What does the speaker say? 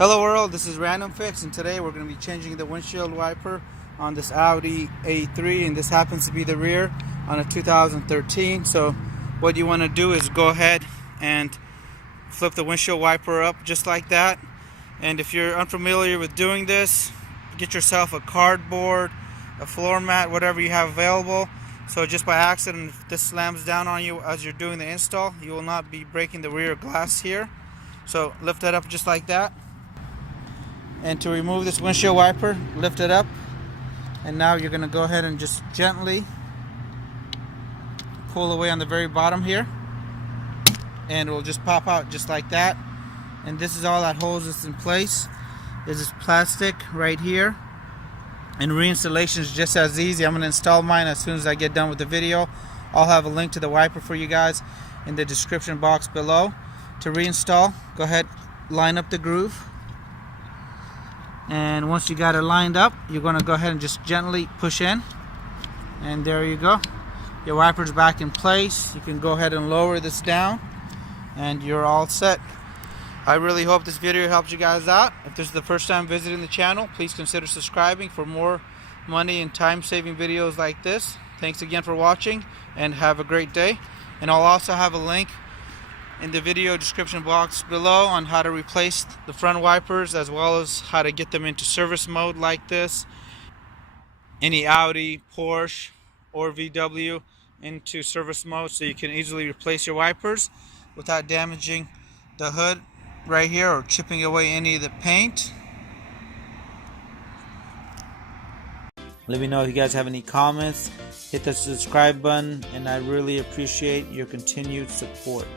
Hello world, this is RandomFIX, and today we're going to be changing the windshield wiper on this Audi A3, and this happens to be the rear on a 2013. So what you want to do is go ahead and flip the windshield wiper up just like that. And if you're unfamiliar with doing this, get yourself a cardboard, a floor mat, whatever you have available. So just by accident, if this slams down on you as you're doing the install, you will not be breaking the rear glass here. So lift it up just like that. And to remove this windshield wiper, lift it up, and now you're going to go ahead and just gently pull away on the very bottom here, and it will just pop out just like that. And this is all that holds this in place, is this plastic right here. And reinstallation is just as easy. I'm going to install mine as soon as I get done with the video. I'll have a link to the wiper for you guys in the description box below. To reinstall, go ahead, line up the groove. And once you got it lined up, you're going to go ahead and just gently push in. And there you go. Your wiper's back in place. You can go ahead and lower this down, and you're all set. I really hope this video helps you guys out. If this is the first time visiting the channel, please consider subscribing for more money and time-saving videos like this. Thanks again for watching, and have a great day. And I'll also have a link in the video description box below on how to replace the front wipers, as well as how to get them into service mode like this. Any Audi, Porsche, or VW into service mode, so you can easily replace your wipers without damaging the hood right here or chipping away any of the paint. Let me know if you guys have any comments. Hit the subscribe button, and I really appreciate your continued support.